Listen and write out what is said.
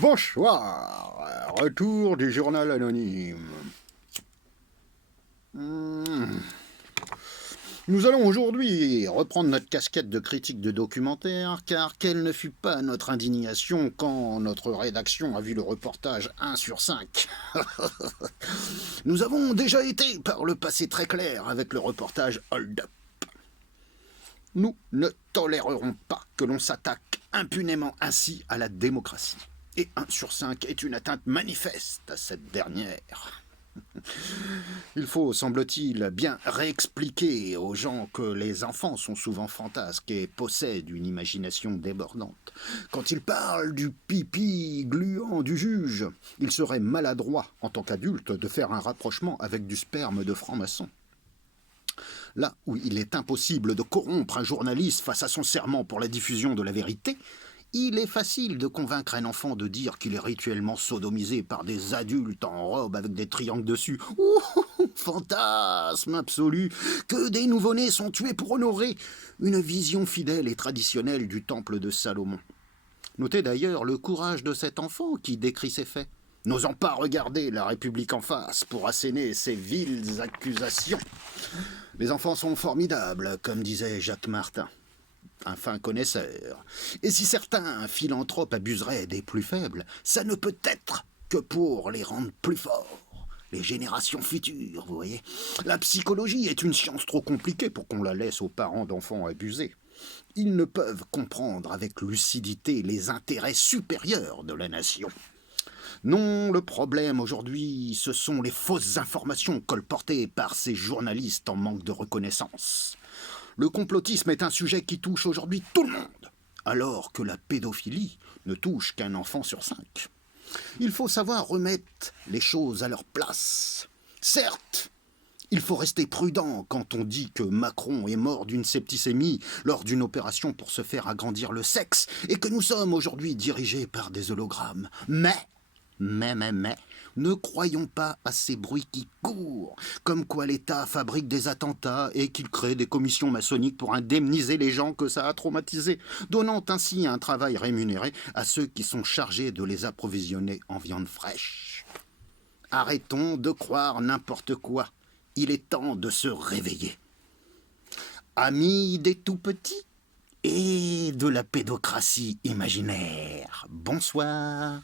Bonsoir, retour du journal anonyme. Hmm. Nous allons aujourd'hui reprendre notre casquette de critique de documentaire, car quelle ne fut pas notre indignation quand notre rédaction a vu le reportage 1 sur 5. Nous avons déjà été par le passé très clair avec le reportage Hold Up. Nous ne tolérerons pas que l'on s'attaque impunément ainsi à la démocratie. Et 1 sur 5 est une atteinte manifeste à cette dernière. Il faut, semble-t-il, bien réexpliquer aux gens que les enfants sont souvent fantasques et possèdent une imagination débordante. Quand ils parlent du pipi gluant du juge, il serait maladroit, en tant qu'adulte, de faire un rapprochement avec du sperme de franc-maçon. Là où il est impossible de corrompre un journaliste face à son serment pour la diffusion de la vérité, il est facile de convaincre un enfant de dire qu'il est rituellement sodomisé par des adultes en robe avec des triangles dessus. Ouh, fantasme absolu, que des nouveau-nés sont tués pour honorer une vision fidèle et traditionnelle du temple de Salomon. Notez d'ailleurs le courage de cet enfant qui décrit ces faits, n'osant pas regarder la République en face pour asséner ces viles accusations. Les enfants sont formidables, comme disait Jacques Martin, un fin connaisseur. Et si certains philanthropes abuseraient des plus faibles, ça ne peut être que pour les rendre plus forts. Les générations futures, vous voyez. La psychologie est une science trop compliquée pour qu'on la laisse aux parents d'enfants abusés. Ils ne peuvent comprendre avec lucidité les intérêts supérieurs de la nation. Non, le problème aujourd'hui, ce sont les fausses informations colportées par ces journalistes en manque de reconnaissance. Le complotisme est un sujet qui touche aujourd'hui tout le monde, alors que la pédophilie ne touche qu'un enfant sur 5. Il faut savoir remettre les choses à leur place. Certes, il faut rester prudent quand on dit que Macron est mort d'une septicémie lors d'une opération pour se faire agrandir le sexe et que nous sommes aujourd'hui dirigés par des hologrammes. Mais, ne croyons pas à ces bruits qui courent, comme quoi l'État fabrique des attentats et qu'il crée des commissions maçonniques pour indemniser les gens que ça a traumatisés, donnant ainsi un travail rémunéré à ceux qui sont chargés de les approvisionner en viande fraîche. Arrêtons de croire n'importe quoi. Il est temps de se réveiller. Amis des tout-petits et de la pédocratie imaginaire, bonsoir.